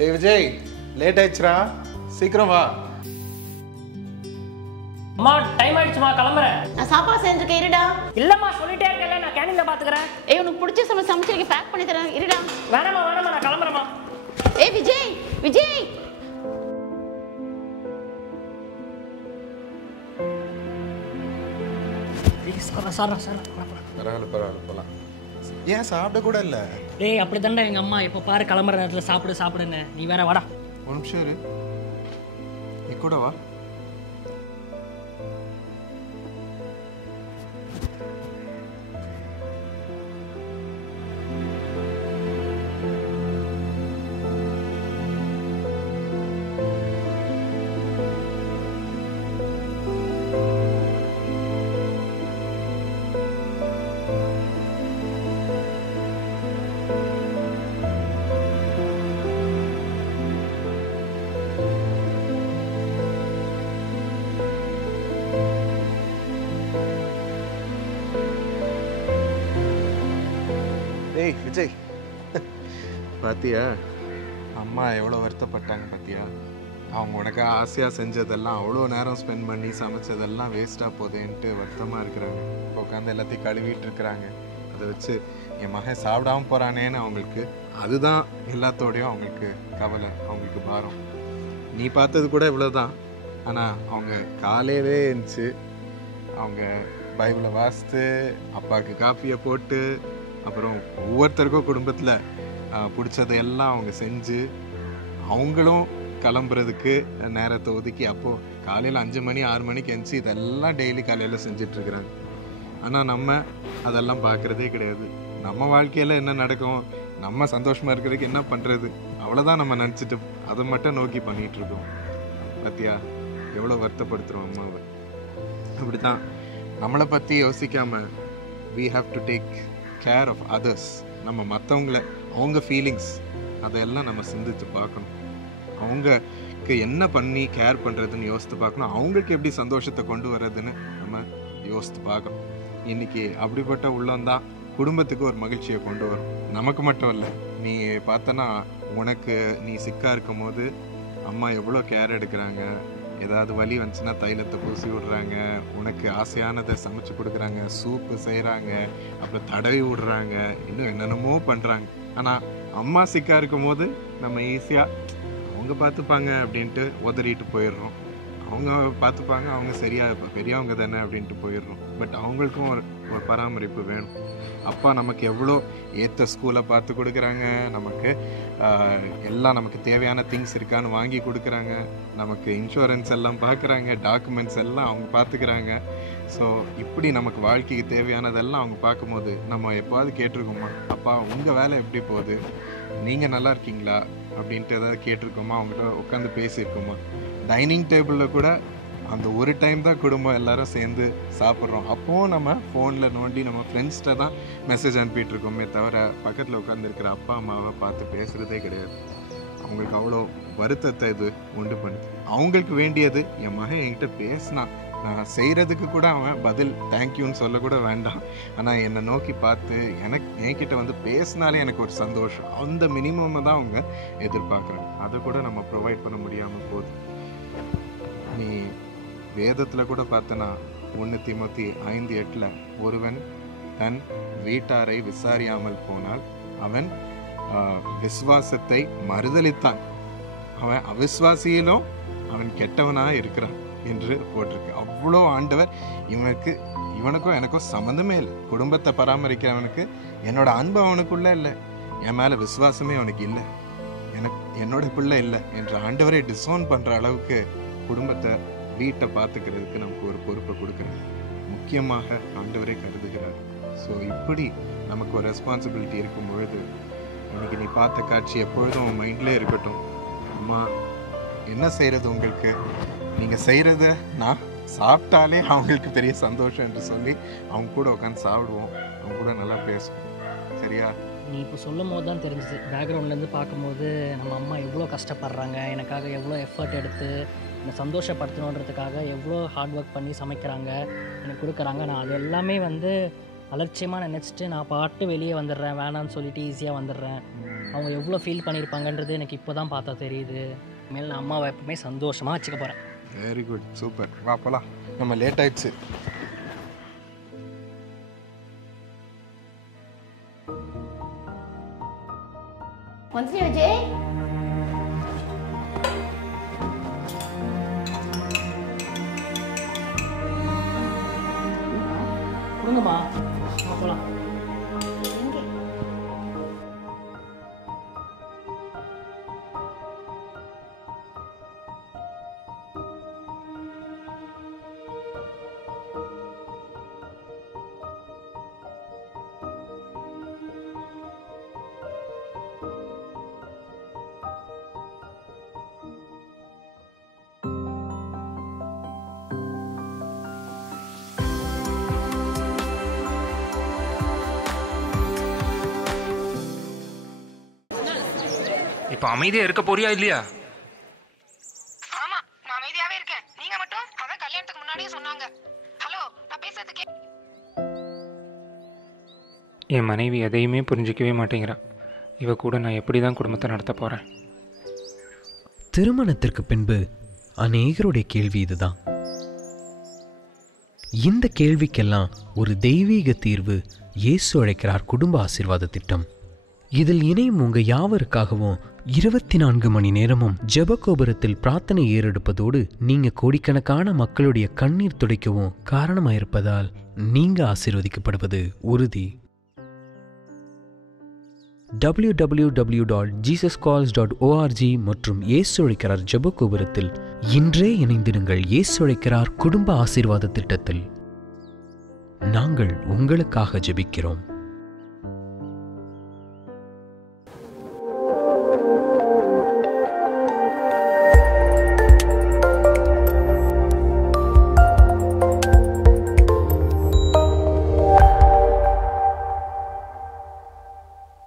டேய் விஜய், லேட் ஆயிடுச்சுடா, சீக்கிரம் வா. அம்மா டைம் ஆயிடுச்சுமா, கிளம்புறேன். நான் சாப்பாடு செஞ்சுருக்கேன், இருடா. இல்லம்மா சொல்லிட்டே இருக்கல, நான் கேண்டீன்ல பாத்துக்கிறேன். ஏய், உனக்கு பிடிச்ச சமைச்சு பேக் பண்ணி தரேன், இருடா. வேணாமா நான் கிளம்புறேம்மா. ஏய் விஜய், விஜய். பரவாயில்ல போலாம். ஏன் சாப்பிட கூட இல்ல? டேய் அப்படி தாண்டா எங்க அம்மா எப்ப பாரு கிளம்புற நேரத்துல சாப்பிடுன்னு. நீ வேற வாடா. ஒரு நிமிஷம் இரு, நீ கூட வா. டேய் விஜய், பாத்தியா அம்மா எவ்வளோ வருத்தப்பட்டாங்க பாத்தியா? அவங்க உனக்கு ஆசையாக செஞ்சதெல்லாம் அவ்வளோ நேரம் ஸ்பெண்ட் பண்ணி சமைச்சதெல்லாம் வேஸ்ட்டாக போதேன்ட்டு வருத்தமாக இருக்கிறாங்க. இப்போ உட்காந்து எல்லாத்தையும் கழுவிட்டு இருக்கிறாங்க. அதை வச்சு என் மகன் சாப்பிடாம போகிறானேன்னு அவங்களுக்கு அதுதான் எல்லாத்தோடையும் அவங்களுக்கு கவலை, அவங்களுக்கு பாரம். நீ பார்த்தது கூட இவ்வளோதான். ஆனால் அவங்க காலையவே இருந்துச்சு, அவங்க பைபிளை வாசித்து அப்பாவுக்கு காஃபியை போட்டு அப்புறம் ஒவ்வொருத்தருக்கும் குடும்பத்தில் பிடிச்சதையெல்லாம் அவங்க செஞ்சு அவங்களும் கிளம்புறதுக்கு நேரத்தை ஒதுக்கி அப்போது காலையில் 5 மணி 6 மணிக்கு எழுந்துச்சு இதெல்லாம் டெய்லி காலையில் செஞ்சிட்ருக்குறாங்க. ஆனால் நம்ம அதெல்லாம் பார்க்குறதே கிடையாது. நம்ம வாழ்க்கையில் என்ன நடக்கும், நம்ம சந்தோஷமாக இருக்கிறதுக்கு என்ன பண்ணுறது, அவ்வளோதான் நம்ம நினச்சிட்டு அதை மட்டும் நோக்கி பண்ணிகிட்ருக்கோம். பார்த்தியா எவ்வளோ வருத்தப்படுத்துகிறோம் அம்மாவை. அப்படி தான் நம்மளை பற்றி யோசிக்காமல் we have to take care of others. நம்ம மற்றவங்களை அவங்க ஃபீலிங்ஸ் அதையெல்லாம் நம்ம சிந்தித்து பார்க்கணும். அவங்களுக்கு என்ன பண்ணி கேர் பண்ணுறதுன்னு யோசித்து பார்க்கணும். அவங்களுக்கு எப்படி சந்தோஷத்தை கொண்டு வர்றதுன்னு நம்ம யோசித்து பார்க்கணும். இன்றைக்கி அப்படிப்பட்ட உள்ளம்தான் குடும்பத்துக்கு ஒரு மகிழ்ச்சியை கொண்டு வரும். நமக்கு மட்டும் இல்லை, நீ பார்த்தனா உனக்கு நீ சிக்காக இருக்கும் போது அம்மா எவ்வளோ கேர் எடுக்கிறாங்க. ஏதாவது வலி வந்துச்சுன்னா தைலத்தை பூசி விடுறாங்க, உனக்கு ஆசையானதை சமைச்சு கொடுக்குறாங்க, சூப்பு செய்கிறாங்க, அப்புறம் தடவி விடுறாங்க, இன்னும் என்னென்னமோ பண்ணுறாங்க. ஆனால் அம்மா சிக்காக இருக்கும் போது நம்ம ஈஸியாக அவங்க பார்த்துப்பாங்க அப்படின்ட்டு உதறிட்டு போயிடுறோம். அவங்க பார்த்துப்பாங்க, அவங்க சரியாக பெரியவங்க தானே அப்படின்ட்டு போயிடுறோம். பட் அவங்களுக்கும் ஒரு பராமரிப்பு வேணும். அப்பா நமக்கு எவ்வளோ ஏற்ற ஸ்கூலை பார்த்து கொடுக்குறாங்க, நமக்கு எல்லாம் நமக்கு தேவையான திங்ஸ் இருக்கான்னு வாங்கி கொடுக்குறாங்க, நமக்கு இன்சூரன்ஸ் எல்லாம் பார்க்குறாங்க, டாக்குமெண்ட்ஸ் எல்லாம் அவங்க பார்த்துக்கிறாங்க. ஸோ இப்படி நமக்கு வாழ்க்கைக்கு தேவையானதெல்லாம் அவங்க பார்க்கும்போது நம்ம எப்போவாது கேட்டிருக்கோமா, அப்பா உங்கள் வேலை எப்படி போகுது, நீங்கள் நல்லா இருக்கீங்களா அப்படின்ட்டு ஏதாவது கேட்டிருக்கோமா, அவங்கள்ட்ட உட்காந்து பேசியிருக்கோமா? டைனிங் டேபிளில் கூட அந்த ஒரு டைம் தான் குடும்பம் எல்லாரும் சேர்ந்து சாப்பிட்றோம். அப்போவும் நம்ம ஃபோனில் நோண்டி நம்ம ஃப்ரெண்ட்ஸ்கிட்ட தான் மெசேஜ் அனுப்பிட்டுருக்கோமே தவிர பக்கத்தில் உட்காந்துருக்கிற அப்பா அம்மாவை பார்த்து பேசுகிறதே கிடையாது. அவங்களுக்கு அவ்வளோ வருத்தத்தை இது உண்டு பண்ணுது. அவங்களுக்கு வேண்டியது என் மகன் என்கிட்ட பேசினான், நான் செய்கிறதுக்கு கூட அவன் பதில் தேங்க்யூன்னு சொல்லக்கூட வேண்டாம், ஆனால் என்னை நோக்கி பார்த்து என்கிட்ட வந்து பேசினாலே எனக்கு ஒரு சந்தோஷம், அந்த மினிமம் தான் அவங்க எதிர்பார்க்குறாங்க. அதை கூட நம்ம ப்ரொவைட் பண்ண முடியாமல் போகுது. நீ வேதத்தில் கூட பார்த்தனா 1 தீமோத்தி 5:8 ஒருவன் தன் வீட்டாரை விசாரியாமல் போனால் அவன் விசுவாசத்தை மறுதலித்தான், அவன் அவிசுவாசியிலும் அவன் கெட்டவனாக இருக்கிறான் என்று போட்டிருக்கு. அவ்வளோ ஆண்டவர் இவனுக்கும் எனக்கும் சம்மந்தமே இல்லை. குடும்பத்தை பராமரிக்கிறவனுக்கு என்னோட அன்பு அவனுக்குள்ளே இல்லை, என் மேலே விசுவாசமே அவனுக்கு இல்லை, என்னோட பிள்ளை இல்லை என்ற ஆண்டவரை டிசோன் பண்ணுற அளவுக்கு குடும்பத்தை வீட்டை பார்த்துக்கிறதுக்கு நமக்கு ஒரு பொறுப்பை கொடுக்குறாரு, முக்கியமாக ஆண்டவரே கருதுகிறார். ஸோ இப்படி நமக்கு ஒரு ரெஸ்பான்சிபிலிட்டி இருக்கும் பொழுது இன்னைக்கு நீ பார்த்த காட்சி எப்பொழுதும் உன் மைண்ட்லேயே இருக்கட்டும். அம்மா என்ன செய்கிறது உங்களுக்கு, நீங்கள் செய்கிறத நான் சாப்பிட்டாலே அவங்களுக்கு பெரிய சந்தோஷம் என்று சொல்லி அவங்க கூட உட்காந்து சாப்பிடுவோம், அவங்க கூட நல்லா பேசுவோம். சரியா? நீ இப்போ சொல்லும் போது தான் தெரிஞ்சுது, பேக்ரவுண்ட்லேருந்து பார்க்கும்போது நம்ம அம்மா எவ்வளோ கஷ்டப்படுறாங்க, எனக்காக எவ்வளோ எஃபர்ட் எடுத்து என்னை சந்தோஷப்படுத்தணுன்றதுக்காக எவ்வளோ ஹார்ட் ஒர்க் பண்ணி சமைக்கிறாங்க, எனக்கு கொடுக்குறாங்க. நான் அது எல்லாமே வந்து அலட்சியமாக நினச்சிட்டு நான் பாட்டு வெளியே வந்துடுறேன், வேணான்னு சொல்லிட்டு ஈஸியாக வந்துடுறேன். அவங்க எவ்வளோ ஃபீல் பண்ணியிருப்பாங்கன்றது எனக்கு இப்போ தான் பார்த்தா தெரியுது. இனிமேல் நான் அம்மாவை எப்பவுமே சந்தோஷமாக வச்சுக்க போகிறேன். Very good, super. வா போலாம், நம்ம லேட் ஆயிடுச்சு. வந்துச்சு விஜய். கொடுங்கம்மா, போகலாம். இப்போ அமைதியாக இருக்க போறியா இல்லையா? ஆமா, நான் அமைதியாவே இருக்கேன். நீங்க மட்டும் அதான் கல்யாணத்துக்கு முன்னாடியே சொன்னாங்க. ஹலோ, நான் பேசுறதுக்கு என் மனைவி எதையுமே புரிஞ்சிக்கவே மாட்டேங்கிறா. இவ கூட நான் எப்படி தான் குடும்பத்தை நடத்த போகிறேன்? திருமணத்திற்கு பின்பு அநேகருடைய கேள்வி இதுதான். இந்த கேள்விக்கெல்லாம் ஒரு தெய்வீக தீர்வு இயேசு அழைக்கிறார் குடும்ப ஆசீர்வாத திட்டம். இதில் இணையும் உங்க யாவருக்காகவும் 24 மணி நேரமும் ஜெபகோபுரத்தில் பிரார்த்தனை ஏறெடுப்பதோடு நீங்க கோடிக்கணக்கான மக்களுடைய கண்ணீர் துடைக்கவும் காரணமாயிருப்பதால் நீங்க ஆசீர்வதிக்கப்படுவது உறுதி. www.jesuscalls.org மற்றும் இயேசு அழைக்கிறார் ஜெபகோபுரத்தில் இன்றே இணைந்திருங்கள். இயேசு அழைக்கிறார் குடும்ப ஆசீர்வாத திட்டத்தில். நாங்கள் உங்களுக்காக ஜெபிக்கிறோம்.